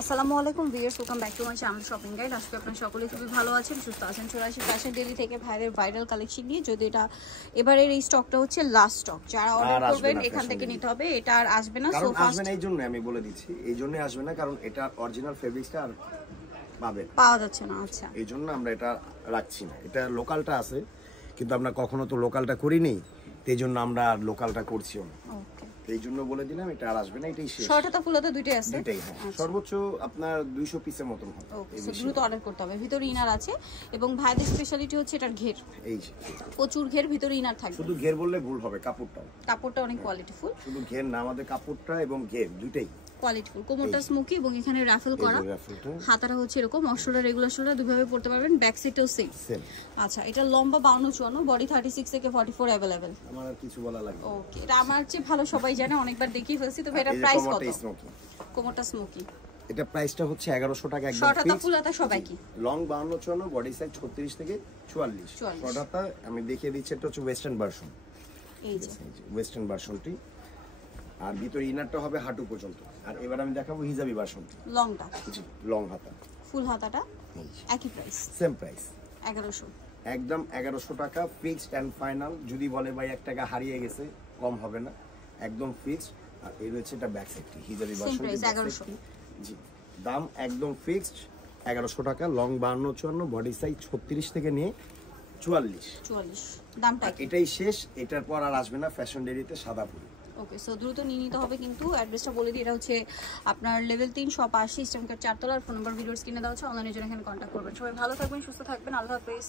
আসসালামু আলাইকুম viewers, welcome back to my channel shopping guide. আজকে আপনারা সকলে খুবই ভালো আছেন, সুস্থ আছেন। চলে আসি ফ্যাশন ডেলি থেকে ভাইদের ভাইরাল কালেকশন নিয়ে। যদি এটা এবারের এই স্টকটা হচ্ছে লাস্ট স্টক, যারা অর্ডার করবেন এখান থেকে নিতে হবে। এটা আর আসবে না, সো ফাস্ট। আসবে না এই জন্য আমি বলে দিচ্ছি, এই জন্য আসবে না কারণ এটা অরিজিনাল ফেব্রিক্সটা আর পাওয়া যাচ্ছে না। আচ্ছা, এই জন্য আমরা এটা রাখছি না। এটা লোকালটা আছে, কিন্তু আমরা কখনো তো লোকালটা করিনি, এই জন্য আমরা আর লোকালটা করছিও না। ওকে, এই জন্য বলে দিলাম এটা আর আসবে না, এটাই শেষ। শর্ট হাতা ফুল হাতা দুইটাই আছে, দুইটাই। হ্যাঁ, সর্বোচ্চ আপনার 200 পিসের মতন হবে। ওকে, সো দ্রুত অর্ডার করতে হবে। ভিতরে ইনার আছে এবং ভাইদের স্পেশালিটি হচ্ছে এটার ঘের। এই প্রচুর ঘের, ভিতরে ইনার থাকবে। শুধু ঘের বললে ভুল হবে, কাপড়টা অনেক কোয়ালিটিফুল। শুধু ঘের না, আমাদের কাপড়টা এবং ঘের দুইটাই কোয়ালিটিফুল। কোমরটা স্মোকি এবং এখানে রাফেল করা। হাতাটা হচ্ছে এরকম, অস্ট্রেলিয়া রেগুলার শোল্ডার দুইভাবে পড়তে পারবেন। ব্যাক সাইডটাও সেম। আচ্ছা, এটা লম্বা 52-54, বডি 36 থেকে 44 अवेलेबल। আমার আর কিছু বলা লাগবে না। ওকে, এটা আমার চেয়ে ভালো সবাই জানে, অনেকবার দেখিয়ে ফেলছি। তো এটা প্রাইস কত? কোমরটা স্মোকি, এটা প্রাইসটা হচ্ছে 1100 টাকা একদম শর্ট হাতা ফিক্স। ফুল হাতা সবাই কি লং 52-54, বডি সাইজ 36 থেকে 44। শর্ট হাতা আমি দেখিয়ে দিচ্ছি, এটা হচ্ছে ওয়েস্টার্ন ভার্সন। এই যে ওয়েস্টার্ন ভার্সনটি, আর ভিতরে ইনারটা হবে হাঁটু পর্যন্ত। আর এবার আমি দেখাবো হিজাবি ভার্সন, লংটা। জি, লং হাতা ফুল হাতাটা একই প্রাইস, সেম প্রাইস 1100, একদম 1100 টাকা ফিক্সড এন্ড ফাইনাল। যদি বলে ভাই 1 টাকা হারিয়ে গেছে, কম হবে না, একদম ফিক্সড। আর এই রয়েছে এটা ব্যাক সাইডটি, হিজাবি ভার্সন, 1100। জি, দাম একদম ফিক্সড 1100 টাকা। লং 52-54, বডি সাইজ 36 থেকে নিয়ে 44। দামটা এটাই শেষ, এটার পর আর আসবে না ফ্যাশন ডেলিতে সাদা ফুল। ওকে, সো দ্রুত নিয়ে নিতে হবে। কিন্তু অ্যাড্রেসটা বলে দিই, এটা হচ্ছে আপনার লেভেল 3 শপ 80 ইস্টার্ন কার্ড 4 তলা। আর ফোন নাম্বার ভিডিওর স্ক্রিনে দেওয়া আছে, অনলাইনের জন্য এখানে কন্ট্যাক্ট করবেন। সবাই ভালো থাকবেন, সুস্থ থাকবেন, আল্লাহ হাফেজ।